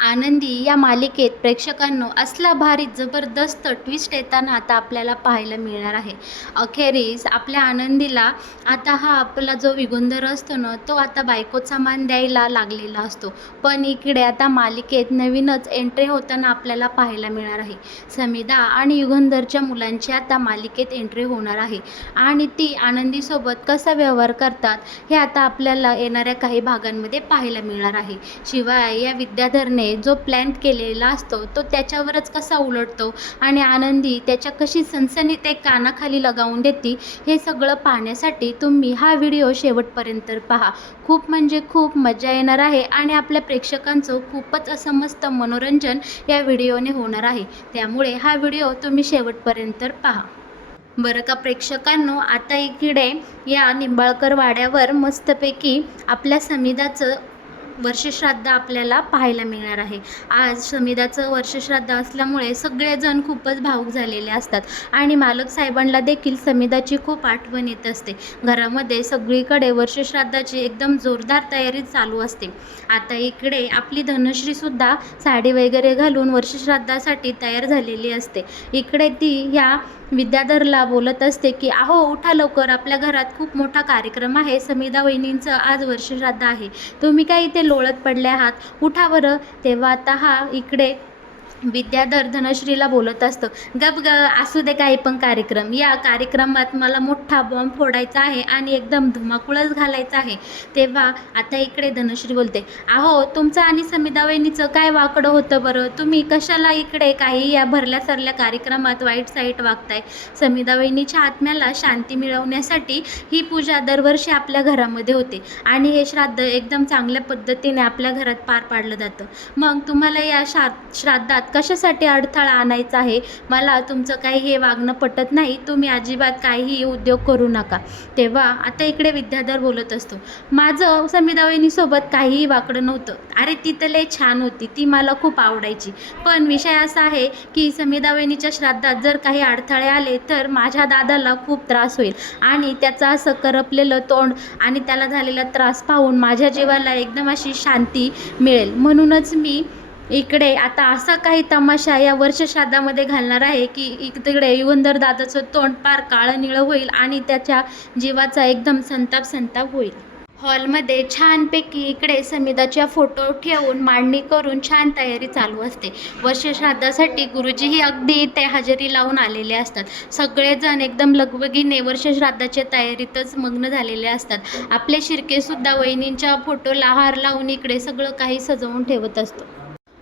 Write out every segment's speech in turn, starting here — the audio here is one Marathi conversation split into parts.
आनंदी या मालिकेत प्रेक्षकांनो असला भारी जबरदस्त ट्विस्ट येताना आता आपल्याला पाहायला मिळणार आहे. अखेरीस आपल्या आनंदीला आता हा आपला जो युगंधर असतो ना, तो आता बायकोचा मान द्यायला लागलेला असतो. पण इकडे आता मालिकेत नवीनच एंट्री होताना आपल्याला पाहायला मिळणार आहे. समिधा आणि युगंधरच्या मुलांची आता मालिकेत एंट्री होणार आहे आणि ती आनंदीसोबत कसा व्यवहार करतात हे आता आपल्याला येणाऱ्या काही भागांमध्ये पाहायला मिळणार आहे. शिवाय या विद्याधरने जो प्लॅन केलेला असतो तो त्याच्यावरच कसा उलटतो आणि आनंदी त्याच्या कशी सनसनीत एक कानाखाली लगावून देते, हे सगळं पाहण्यासाठी तुम्ही हा व्हिडिओ शेवटपर्यंत पहा. खूप म्हणजे खूप मजा येणार आहे आणि आपल्या प्रेक्षकांचं खूपच असं मस्त मनोरंजन या व्हिडिओने होणार आहे. त्यामुळे हा व्हिडिओ तुम्ही शेवटपर्यंत पहा. बरं का प्रेक्षकांनो, आता इकडे या निंबाळकर वाड्यावर मस्तपैकी आपल्या समिधाचं वर्षश्राद्ध आपल्याला पाहायला मिळणार आहे. आज समिधाचं वर्षश्राद्ध असल्यामुळे सगळेजण खूपच भावूक झालेले असतात आणि मालक साहेबांना देखील समिधाची खूप आठवण येत असते. घरामध्ये सगळीकडे वर्षश्राद्धाची एकदम जोरदार तयारी चालू असते. आता इकडे आपली धनश्रीसुद्धा साडी वगैरे घालून वर्षश्राद्धासाठी तयार झालेली असते. इकडे ती ह्या विद्याधरला बोलत असते की अहो उठा लवकर, आपल्या घरात खूप मोठा कार्यक्रम आहे, समिधा वहिनींचं आज वर्षश्राद्ध आहे, तुम्ही काय इथे लोळत पडले आहात, उठा बरं. तेव्हा आता हा इकडे विद्याधर धनश्रीला बोलत असतं, गप ग, असू दे काही पण कार्यक्रम, या कार्यक्रमात मला मोठा बॉम्ब फोडायचा आहे आणि एकदम धुमाकूळच घालायचा आहे. तेव्हा आता इकडे धनश्री बोलते, अहो तुमचं आणि समिधा वहिनीचं काय वाकडं होतं बरं, तुम्ही कशाला इकडे काही या भरल्या सरल्या कार्यक्रमात वाईट साईट वागताय. समिधा वहिनीच्या आत्म्याला शांती मिळवण्यासाठी ही पूजा दरवर्षी आपल्या घरामध्ये होते आणि हे श्राद्ध एकदम चांगल्या पद्धतीने आपल्या घरात पार पाडलं जातं. मग तुम्हाला या श्राद्धात कशासाठी अडथळा आणायचा आहे, मला तुमचं काही हे वागणं पटत नाही, तुम्ही अजिबात काहीही उद्योग करू नका. तेव्हा आता इकडे विद्याधर बोलत असतो, माझं समिधा वहिनीसोबत काहीही वाकडं नव्हतं, अरे ती तर लय छान होती, ती मला खूप आवडायची, पण विषय असा आहे की समिधा वहिनीच्या श्राद्धात जर काही अडथळे आले तर माझ्या दादाला खूप त्रास होईल आणि त्याचं असं करपलेलं तोंड आणि त्याला झालेला त्रास पाहून माझ्या जीवाला एकदम अशी शांती मिळेल, म्हणूनच मी इकडे आता असा काही तमाशा या वर्षश्राद्धामध्ये घालणार आहे की तिकडे युगंधर दादाचं तोंड पार काळं निळं होईल आणि त्याच्या जीवाचा एकदम संताप होईल. हॉलमध्ये छानपैकी इकडे समिधाच्या फोटो ठेवून मांडणी करून छान तयारी चालू असते. वर्षश्राद्धासाठी गुरुजीही अगदी ते हजेरी लावून आलेले असतात. सगळेजण एकदम लगबगीने वर्षश्राद्धाच्या तयारीतच मग्न झालेले असतात. आपले शिर्केसुद्धा वहिनींच्या फोटोला हार लावून इकडे सगळं काही सजवून ठेवत असतो.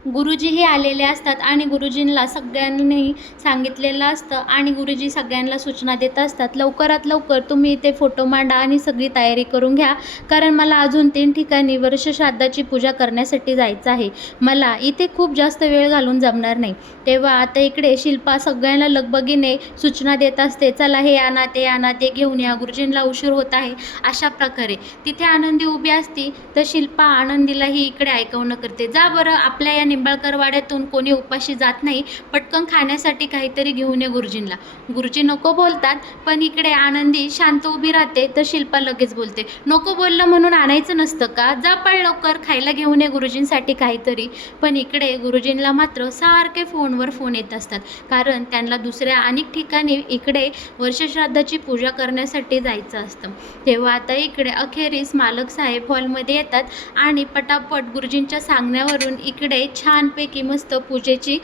गुरुजीही आलेले असतात आणि गुरुजींना सगळ्यांनी सांगितलेलं असतं आणि गुरुजी सगळ्यांना सूचना देत असतात, लवकरात लवकर तुम्ही इथे फोटो मांडा आणि सगळी तयारी करून घ्या, कारण मला अजून 3 ठिकाणी वर्षश्राद्धाची पूजा करण्यासाठी जायचं आहे, मला इथे खूप जास्त वेळ घालून जमणार नाही. तेव्हा आता इकडे शिल्पा सगळ्यांना लगबगीने सूचना देत असते, चला हे आणा ते आणा, ते घेऊन या, गुरुजींना उशीर होत आहे. अशा प्रकारे तिथे आनंदी उभी असती तर शिल्पा आनंदीलाही इकडे ऐकवणं करते, जा बरं, आपल्या या निंबाळकर वाड्यातून कोणी उपाशी जात नाही, पटकन खाण्यासाठी काहीतरी घेऊन ये गुरुजींना. गुरुजी नको बोलतात पण इकडे आनंदी शांत उभी राहते तर शिल्पा लगेच बोलते, नको बोललं म्हणून आणायचं नसतं का, जा पण लवकर खायला घेऊन ये गुरुजींसाठी काहीतरी. पण इकडे गुरुजींना मात्र सारखे फोनवर फोन येत असतात, कारण त्यांना दुसऱ्या अनेक ठिकाणी इकडे वर्षश्राद्धाची पूजा करण्यासाठी जायचं असतं. तेव्हा आता इकडे अखेरीस मालक साहेब हॉलमध्ये येतात आणि पटापट गुरुजींच्या सांगण्यावरून इकडे छानपैकी मस्त पूजेची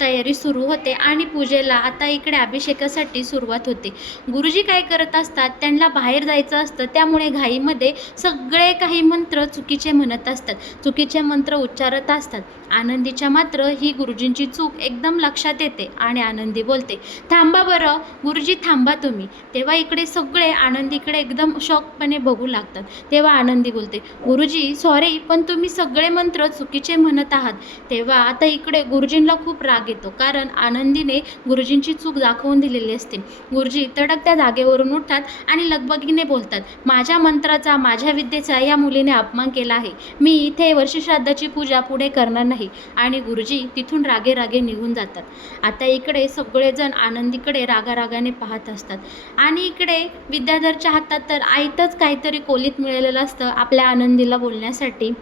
तयारी सुरू होते आणि पूजेला आता इकडे अभिषेकासाठी सुरुवात होते. गुरुजी काय करत असतात, त्यांना बाहेर जायचं असतं, त्यामुळे घाईमध्ये सगळे काही मंत्र चुकीचे म्हणत असतात, चुकीचे मंत्र उच्चारत असतात. आनंदीच्या मात्र ही गुरुजींची चूक एकदम लक्षात येते आणि आनंदी बोलते, थांबा बरं गुरुजी, थांबा तुम्ही. तेव्हा इकडे सगळे आनंदीकडे एकदम शॉकपणे बघू लागतात. तेव्हा आनंदी बोलते, गुरुजी सॉरी, पण तुम्ही सगळे मंत्र चुकीचे म्हणत आहात. तेव्हा आता इकडे गुरुजींना खूप राग येतो, कारण आनंदीने गुरुजींची चूक दाखवून दिलेली असते. गुरुजी तडक त्या जागेवरून उठतात आणि लगबगीने बोलतात, माझ्या मंत्राचा, माझ्या विद्येचा या मुलीने अपमान केला आहे, मी इथे वर्षश्राद्धाची पूजा पुढे करणार नाही. आणि गुरुजी तिथून रागे रागे निघून जातात. आता इकडे सगळेजण आनंदीकडे रागारागाने पाहत असतात आणि इकडे विद्याधरच्या हातात तर आयतच काहीतरी कोलीत मिळालेलं असतं आपल्या आनंदीला बोलण्यासाठी.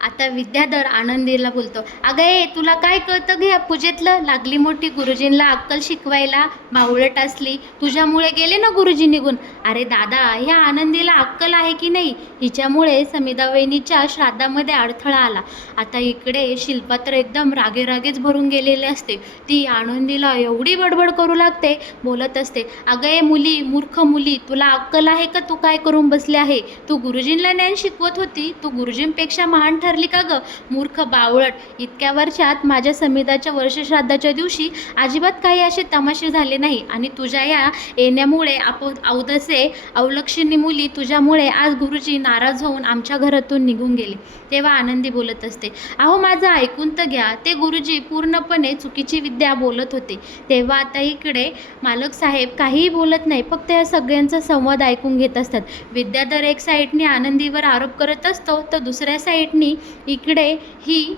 आता विद्याधर आनंदीला बोलतो, अगं ए तुला काय कळतं घे पूजेतलं, लागली मोठी गुरुजींना अक्कल शिकवायला, बावळट असली, तुझ्यामुळे गेले ना गुरुजी निघून. अरे दादा, ह्या आनंदीला अक्कल आहे की नाही, हिच्यामुळे समिधावहिनीच्या श्राद्धामध्ये अडथळा आला. आता इकडे शिल्पा तर एकदम रागेरागेच भरून गेलेले असते. ती आनंदीला एवढी बडबड करू लागते, बोलत असते, अगं ए मुली, मूर्ख मुली, तुला अक्कल आहे का, तू काय करून बसले आहे, तू गुरुजींना ज्ञान शिकवत होती, तू गुरुजींपेक्षा महान ठरली का ग, मूर्ख बावळट. इतक्या वर्षात माझ्या समिधाच्या वर्षश्राद्धाच्या दिवशी अजिबात काही असे तमाशे झाले नाही आणि तुझ्या या येण्यामुळे अवधसे अवलक्षणी मुली, तुझ्यामुळे आज गुरुजी नाराज होऊन आमच्या घरातून निघून गेले. तेव्हा आनंदी बोलत असते, अहो माझं ऐकून तर घ्या, ते गुरुजी पूर्णपणे चुकीची विद्या बोलत होते. तेव्हा आता इकडे मालक साहेब काहीही बोलत नाही, फक्त या सगळ्यांचा संवाद ऐकून घेत असतात. विद्याधर एक साईडने आनंदीवर आरोप करत असतो, तर दुसऱ्या साईडनी इकडे ही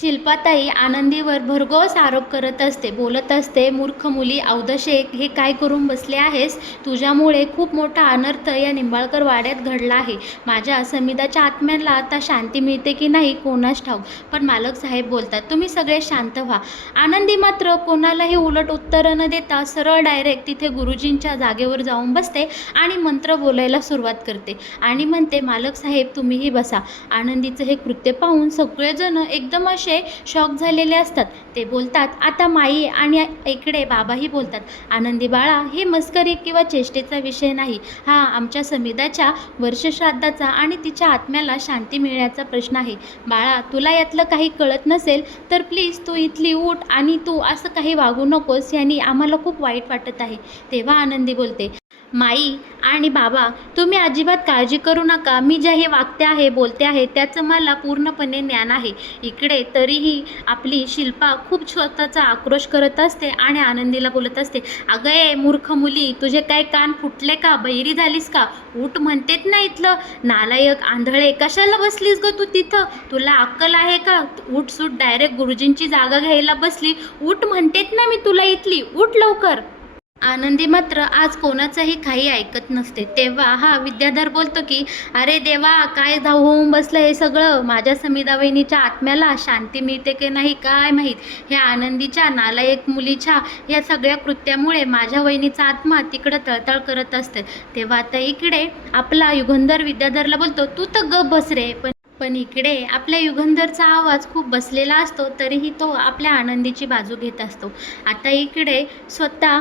शिल्पाताई आनंदीवर भरघोस आरोप करत असते, बोलत असते, मूर्ख मुली, अवधशे, हे काय करून बसले आहेस, तुझ्यामुळे खूप मोठा अनर्थ या निंबाळकर वाड्यात घडला आहे. माझ्या समिधाच्या आत्म्याला आता शांती मिळते की नाही कोणास ठाऊक. पण मालक साहेब बोलतात, तुम्ही सगळे शांत व्हा. आनंदी मात्र कोणालाही उलट उत्तरं न देता सरळ डायरेक्ट तिथे गुरुजींच्या जागेवर जाऊन बसते आणि मंत्र बोलायला सुरुवात करते आणि म्हणते, मालक साहेब तुम्हीही बसा. आनंदीचं हे कृत्य पाहून सगळेजण एकदम शॉक झालेले असतात. ते बोलतात, आता माई आणि इकडे बाबाही बोलतात, आनंदी बाळा, हे मस्करी किंवा चेष्टेचा विषय नाही, हा आमच्या समिधाच्या वर्षश्राद्धाचा आणि तिच्या आत्म्याला शांती मिळण्याचा प्रश्न आहे. बाळा, तुला यातलं काही कळत नसेल तर प्लीज तू इथली उठ आणि तू असं काही वागू नकोस, यांनी आम्हाला खूप वाईट वाटत आहे. तेव्हा आनंदी बोलते, माई आणि बाबा, तुम्ही अजिबात काळजी करू नका, मी जे हे वागते आहे, बोलते आहे, त्याचं मला पूर्णपणे ज्ञान आहे. इकडे तरीही आपली शिल्पा खूप स्वतःचा आक्रोश करत असते आणि आनंदीला बोलत असते, अगं ए मूर्ख मुली, तुझे काय कान फुटले का, बहिरी झालीस का, उठ म्हणतेत ना इथलं, नालायक आंधळे, कशाला बसलीस ग तू तिथं, तुला अक्कल आहे का, उठ सूट, डायरेक्ट गुरुजींची जागा घ्यायला बसली, उठ म्हणतेत ना मी तुला इथली, उठ लवकर. आनंदी मात्र आज कोणाचंही काही ऐकत नसते. तेव्हा हा विद्याधर बोलतो की, अरे देवा, काय धाव होऊन बसलं हे सगळं, माझ्या समिधावहिनीच्या आत्म्याला शांती मिळते की नाही काय माहीत, ह्या आनंदीच्या नालायक मुलीच्या या सगळ्या कृत्यामुळे माझ्या वहिनीचा आत्मा तिकडं तळतळ करत असते. तेव्हा आता इकडे आपला युगंधर विद्याधरला बोलतो, तू तर गप बस रे. पण इकडे आपल्या युगंधरचा आवाज खूप बसलेला असतो, तरीही तो आपल्या आनंदीची बाजू घेत असतो. आता इकडे स्वतः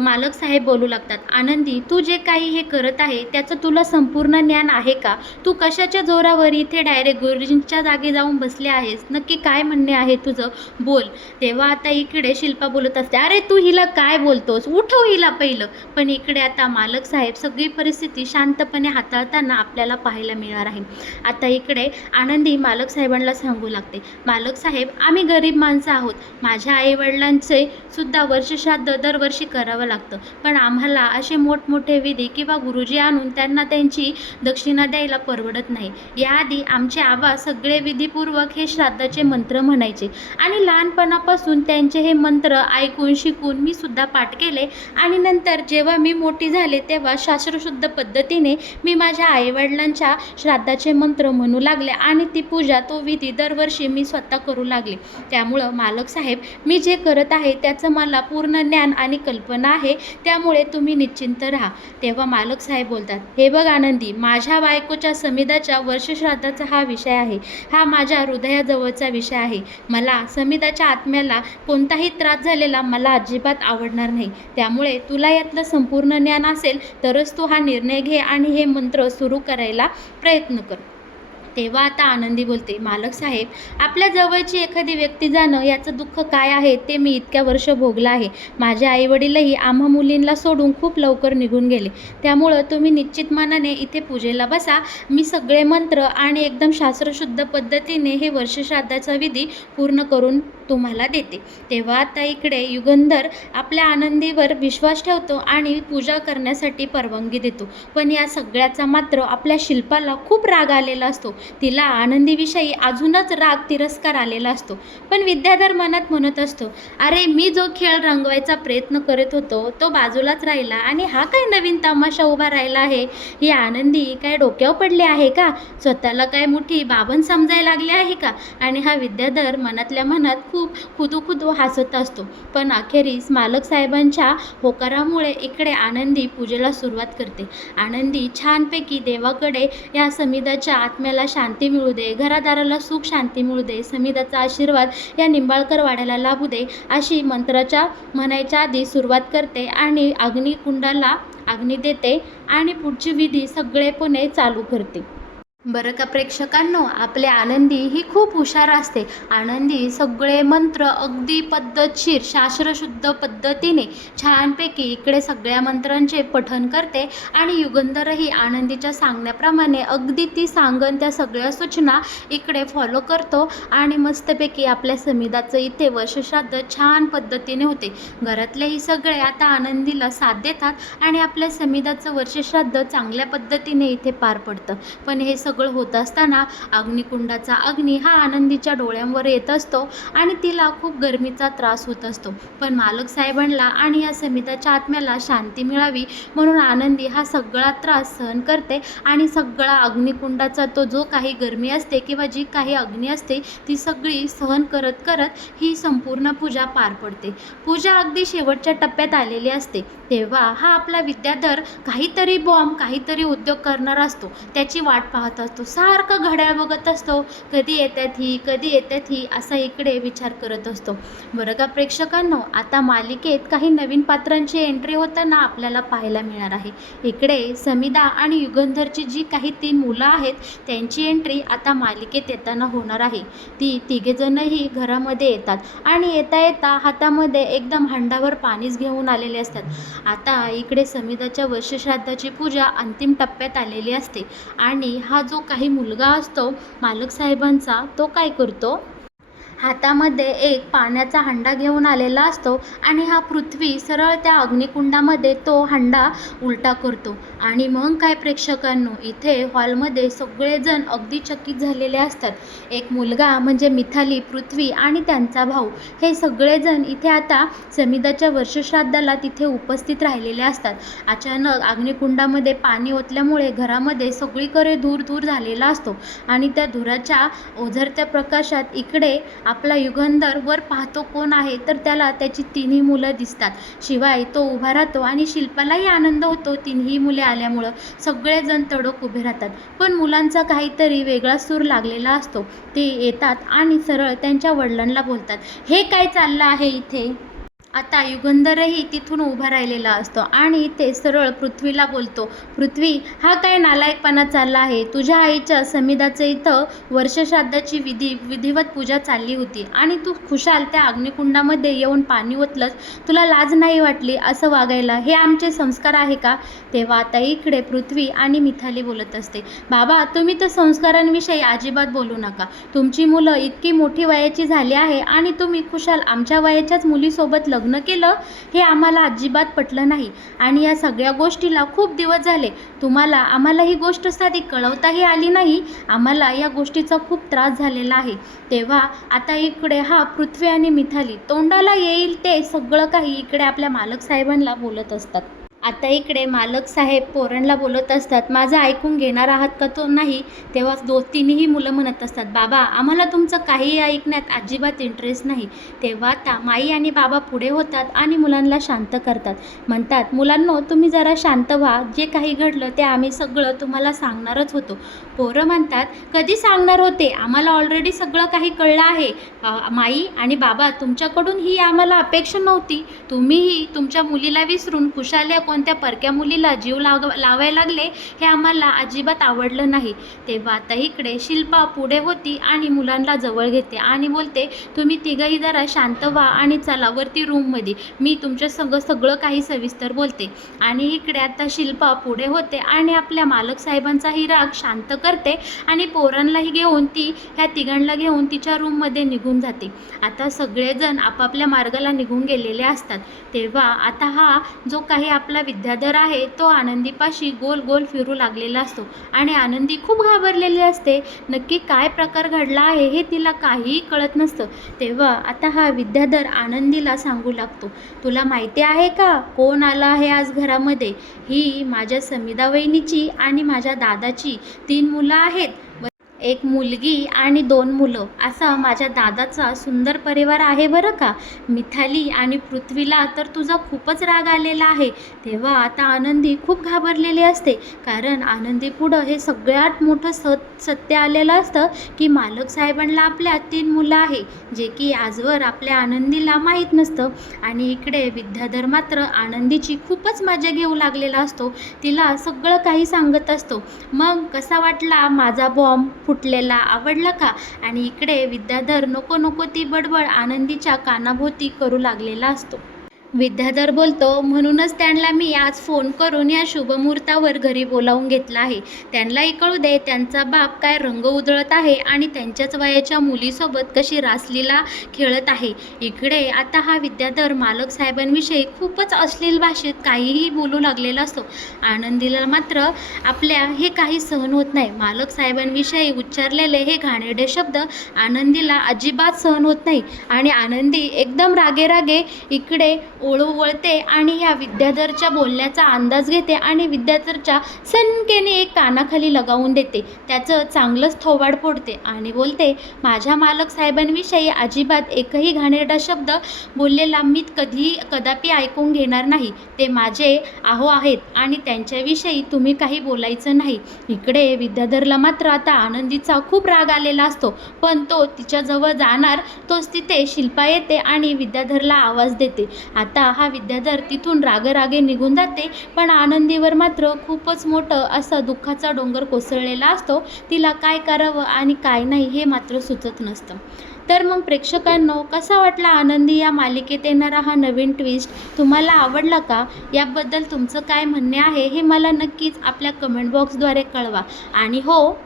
मालक साहेब बोलू लागतात, आनंदी, तू जे काही हे करत आहे त्याचं तुला संपूर्ण ज्ञान आहे का, तू कशाच्या जोरावर इथे डायरेक्ट गुरुजींच्या जागी जाऊन बसले आहेस, नक्की काय म्हणणे आहे तुझं, बोल. तेव्हा आता इकडे शिल्पा बोलत असते, अरे तू हिला काय बोलतोस, उठव हिला पहिलं. पण इकडे आता मालक साहेब सगळी परिस्थिती शांतपणे हाताळताना आपल्याला पाहायला मिळणार आहे. आता इकडे आनंदी मालक साहेबांना सांगू लागते, मालक साहेब, आम्ही गरीब माणसं आहोत, माझ्या आईवडिलांचे सुद्धा वर्षश्राद्ध दरवर्षी करावं लागतं, पण आम्हाला असे मोठमोठे विधी किंवा गुरुजी आणून त्यांना त्यांची दक्षिणा द्यायला परवडत नाही. याआधी आमचे आबा सगळे विधीपूर्वक हे श्राद्धाचे मंत्र म्हणायचे आणि लहानपणापासून त्यांचे हे मंत्र ऐकून शिकून मी सुद्धा पाठ केले आणि नंतर जेव्हा मी मोठी झाले तेव्हा शास्त्रशुद्ध पद्धतीने मी माझ्या आईवडिलांच्या श्राद्धाचे मंत्र म्हणू लागले आणि ती पूजा, तो विधी दरवर्षी मी स्वतः करू लागले. त्यामुळं मालक साहेब, मी जे करत आहे त्याचं मला पूर्ण ज्ञान आणि कल्पना आहे, त्यामुळे तुम्ही निश्चिंत राहा. तेव्हा मालक साहेब बोलतात, हे बघ आनंदी, माझ्या बायकोच्या समिधाच्या वर्षश्राद्धाचा हा विषय आहे, हा माझ्या हृदयाजवळचा विषय आहे. मला समिधाच्या आत्म्याला कोणताही त्रास झालेला मला अजिबात आवडणार नाही. त्यामुळे तुला यातलं संपूर्ण ज्ञान असेल तरच तू हा निर्णय घे आणि हे मंत्र सुरू करायला प्रयत्न कर. तेव्हा आता आनंदी बोलते, मालक साहेब, आपल्या जवळची एखादी व्यक्ती जाणं याचं दुःख काय आहे ते मी इतक्या वर्ष भोगलं आहे. माझे आईवडीलही आम्हा मुलींना सोडून खूप लवकर निघून गेले, त्यामुळं तुम्ही निश्चित मनाने इथे पूजेला बसा. मी सगळे मंत्र आणि एकदम शास्त्रशुद्ध पद्धतीने हे वर्षश्राद्धाचा विधी पूर्ण करून तुम्हाला देते. तेव्हा आता इकडे युगंधर आपल्या आनंदीवर विश्वास ठेवतो आणि पूजा करण्यासाठी परवानगी देतो. पण या सगळ्याचा मात्र आपल्या शिल्पाला खूप राग आलेला असतो. तिला आनंदीविषयी अजूनच राग तिरस्कार आलेला असतो. पण विद्याधर मनात म्हणत असतो, अरे मी जो खेळ रंगवायचा प्रयत्न करत होतो तो बाजूलाच राहिला आणि हा काय नवीन तमाशा उभा राहिला आहे. ही आनंदी काय डोक्यावर पडली आहे का? स्वतःला काय मोठी बाबन समजायला लागली आहे का? आणि हा विद्याधर मनातल्या मनात खूप खुदू हसत असतो. पण अखेरीस मालक साहेबांच्या होकारामुळे इकडे आनंदी पूजेला सुरुवात करते. आनंदी छानपैकी देवाकडे या समिधाच्या आत्म्याला शांती मिळू दे, घरादाराला सुख शांती मिळू दे, समिधाचा आशीर्वाद या निंबाळकर वाड्याला लाभू दे अशी मंत्राच्या म्हणायच्या आधी सुरुवात करते आणि अग्निकुंडाला अग्नी देते आणि पुढची विधी सगळेपणे चालू करते. बरं का प्रेक्षकांनो, आपले आनंदी ही खूप हुशार असते. आनंदी सगळे मंत्र अगदी पद्धतशीर शास्त्रशुद्ध पद्धतीने छानपैकी इकडे सगळ्या मंत्रांचे पठण करते आणि युगंधरही आनंदीच्या सांगण्याप्रमाणे अगदी ती सांगन त्या सगळ्या सूचना इकडे फॉलो करतो आणि मस्तपैकी आपल्या समिधाचं इथे वर्षश्राद्ध छान पद्धतीने होते. घरातलेही सगळे आता आनंदीला साथ देतात आणि आपल्या समिधाचं वर्षश्राद्ध चांगल्या पद्धतीने इथे पार पडतं. पण हे सगळं होत असताना अग्निकुंडाचा अग्नी हा आनंदीच्या डोळ्यांवर येत असतो आणि तिला खूप गरमीचा त्रास होत असतो. पण मालक साहेबांना आणि या समिधाच्या आत्म्याला शांती मिळावी म्हणून आनंदी हा सगळा त्रास सहन करते आणि सगळा अग्निकुंडाचा तो जो काही गरमी असते किंवा जी काही अग्नी असते ती सगळी सहन करत करत ही संपूर्ण पूजा पार पडते. पूजा अगदी शेवटच्या टप्प्यात आलेली असते तेव्हा हा आपला विद्याधर काहीतरी बॉम्ब काहीतरी उद्योग करणार असतो. त्याची वाट पाहत असतो. सारखं घड्याळ बघत असतो. कधी येतात ही असा इकडे विचार करत असतो. बरं का प्रेक्षकांनो, आता मालिकेत काही नवीन पात्रांची एंट्री होताना आपल्याला पाहायला मिळणार आहे. इकडे समिधा आणि युगंधरची जी काही 3 मुलं आहेत त्यांची एंट्री आता मालिकेत येताना होणार आहे. ती तिघेजणही घरामध्ये येतात आणि येता येता हातामध्ये एकदम हंडाभर पाणीच घेऊन आलेले असतात. आता इकडे समिधाच्या वर्षश्राद्धाची पूजा अंतिम टप्प्यात आलेली असते आणि हा जो काही मुलगा असतो मालक साहेबांचा तो काय करतो, हातामध्ये एक पाण्याचा हंडा घेऊन आलेला असतो आणि हा पृथ्वी सरळ त्या अग्निकुंडामध्ये तो हंडा उलटा करतो. आणि मग काय प्रेक्षकांनो, इथे हॉलमध्ये सगळेजण अगदी चकित झालेले असतात. एक मुलगा म्हणजे मिथाली, पृथ्वी आणि त्यांचा भाऊ हे सगळेजण इथे आता समिधाच्या वर्षश्राद्धाला तिथे उपस्थित राहिलेले असतात. अचानक अग्निकुंडामध्ये पाणी ओतल्यामुळे घरामध्ये सगळीकडे धूर झालेला असतो आणि त्या धुराच्या ओझरत्या प्रकाशात इकडे आपला युगंधर वर पाहतो कोण आहे तर त्याला त्याची 3ही मुलं दिसतात. शिवाय तो उभा राहतो आणि शिल्पालाही आनंद होतो 3ही मुले आल्यामुळं. सगळेजण तडक उभे राहतात. पण मुलांचा काहीतरी वेगळा सूर लागलेला असतो. ते येतात आणि सरळ त्यांच्या वडिलांना बोलतात, हे काय चाललं आहे इथे. आता युगंधरही तिथून उभा राहिलेला असतो आणि ते सरळ पृथ्वीला बोलतो, पृथ्वी हा काय नालायकपणा चालला आहे. तुझ्या आईच्या समिधाचं इथं वर्षश्राद्धाची विधिवत पूजा चालली होती आणि तू खुशाल त्या अग्निकुंडामध्ये येऊन पाणी ओतलंस. तुला लाज नाही वाटली असं वागायला? हे आमचे संस्कार आहे का? तेव्हा आता इकडे पृथ्वी आणि मिथाली बोलत असते, बाबा तुम्ही तर संस्कारांविषयी अजिबात बोलू नका. तुमची मुलं इतकी मोठी वयाची झाली आहे आणि तुम्ही खुशाल आमच्या वयाच्याच मुलीसोबत लग्न केलं. हे आम्हाला अजिबात पटलं नाही आणि या सगळ्या गोष्टीला खूप दिवस झाले. तुम्हाला आम्हाला ही गोष्ट साधी कळवताही आली नाही. आम्हाला या गोष्टीचा खूप त्रास झालेला आहे. तेव्हा आता इकडे हा पृथ्वी आणि मिथाली तोंडाला येईल ते सगळं काही इकडे आपल्या मालक साहेबांना बोलत असतात. आता इकडे मालक साहेब पोरांना बोलत असतात, माझं ऐकून घेणार आहात का तो नाही. तेव्हा 2-3ही मुलं म्हणत असतात, बाबा आम्हाला तुमचं काही ऐकण्यात अजिबात इंटरेस्ट नाही. तेव्हा आता माई आणि बाबा पुढे होतात आणि मुलांना शांत करतात. म्हणतात, मुलांनो तुम्ही जरा शांत व्हा. जे काही घडलं ते आम्ही सगळं तुम्हाला सांगणारच होतो. पोरं म्हणतात, कधी सांगणार होते? आम्हाला ऑलरेडी सगळं काही कळलं आहे. माई आणि बाबा तुमच्याकडून ही आम्हाला अपेक्षा नव्हती. तुम्हीही तुमच्या मुलीला विसरून खुशाल्या कोणत्या परक्या मुलीला जीव लावायला लागले हे आम्हाला अजिबात आवडलं नाही. तेव्हा आता इकडे शिल्पा पुढे होती आणि मुलांना जवळ घेते आणि बोलते, तुम्ही तिघंही जरा शांत व्हा आणि चला वरती रूममध्ये, मी तुमच्या सगळं काही सविस्तर बोलते. आणि इकडे आता शिल्पा पुढे होते आणि आपल्या मालक साहेबांचाही राग शांत करते आणि पोरांनाही घेऊन ती ह्या तिघांना घेऊन तिच्या रूममध्ये निघून जाते. आता सगळेजण आपापल्या मार्गाला निघून गेलेले असतात. तेव्हा आता हा जो काही आपला विद्याधर आहे तो आनंदीपाशी गोल गोल फिरू लागलेला असतो आणि आनंदी खूप घाबरलेली असते. नक्की काय प्रकार घडला आहे हे तिला काहीही कळत नसतं. तेव्हा आता हा विद्याधर आनंदीला सांगू लागतो, तुला माहिती आहे का कोण आलं आहे आज घरामध्ये? ही माझ्या समिधा वहिनीची आणि माझ्या दादाची 3 मुलं आहेत. एक मुलगी आणि 2 मुलं असा माझ्या दादाचा सुंदर परिवार आहे बरं का. मिथाली आणि पृथ्वीला तर तुझा खूपच राग आलेला आहे. तेव्हा आता आनंदी खूप घाबरलेली असते, कारण आनंदी पुढं हे सगळ्यात मोठं सत्य आलेलं असतं की मालक साहेबांना आपल्या 3 मुलं आहे, जे की आजवर आपल्या आनंदीला माहीत नसतं. आणि इकडे विद्याधर मात्र आनंदीची खूपच मजा घेऊ लागलेला असतो. तिला सगळं काही सांगत असतो. मग कसा वाटला माझा बॉम्ब फुटलेला, आवडला का? आणि इकडे विद्याधर नको नको ती बडबड आनंदीच्या कानाभोवती करू लागलेला असतो. विद्याधर बोलतो, म्हणूनच त्यांना मी आज फोन करून या शुभमुहूर्तावर घरी बोलावून घेतलं आहे. त्यांनाही कळू दे त्यांचा बाप काय रंग उधळत आहे आणि त्यांच्याच वयाच्या मुलीसोबत कशी रासलीला खेळत आहे. इकडे आता हा विद्याधर मालक साहेबांविषयी खूपच अश्लील भाषेत काहीही बोलू लागलेला असतो. आनंदीला मात्र आपल्या हे काही सहन होत नाही. मालक साहेबांविषयी उच्चारलेले हे घाणेरडे शब्द आनंदीला अजिबात सहन होत नाही आणि आनंदी एकदम रागेरागे इकडे वळते आणि या विद्याधरच्या बोलण्याचा अंदाज घेते आणि विद्याधरच्या सनकेने एक कानाखाली लगावून देते. त्याचं चांगलंच थोबाड फोडते आणि बोलते, माझ्या मालक साहेबांविषयी अजिबात एकही घाणेरडा शब्द बोललेला मी कदापि ऐकून घेणार नाही. ते माझे आहो आहेत आणि त्यांच्याविषयी तुम्ही काही बोलायचं नाही. इकडे विद्याधरला मात्र आता आनंदीचा खूप राग आलेला असतो, पण तो तिच्याजवळ जाणार तोच तिथे शिल्पा येते आणि विद्याधरला आवाज देते. आता हा विद्याधर तिथून रागे निघून जाते, पण आनंदीवर मात्र खूपच मोठं असा दुःखाचा डोंगर कोसळलेला असतो. तिला काय करावं आणि काय नाही हे मात्र सुचत नसतं. तर मग प्रेक्षकांनो, कसा वाटला आनंदी या मालिकेत येणारा हा नवीन ट्विस्ट? तुम्हाला आवडला का? याबद्दल तुमचं काय म्हणणे आहे हे मला नक्कीच आपल्या कमेंट बॉक्सद्वारे कळवा. आणि हो,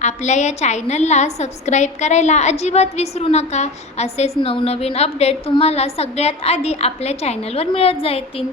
आपल्या या चॅनलला सबस्क्राईब करायला अजिबात विसरू नका. असेच नवनवीन अपडेट तुम्हाला सगळ्यात आधी आपल्या चॅनलवर मिळत जातील.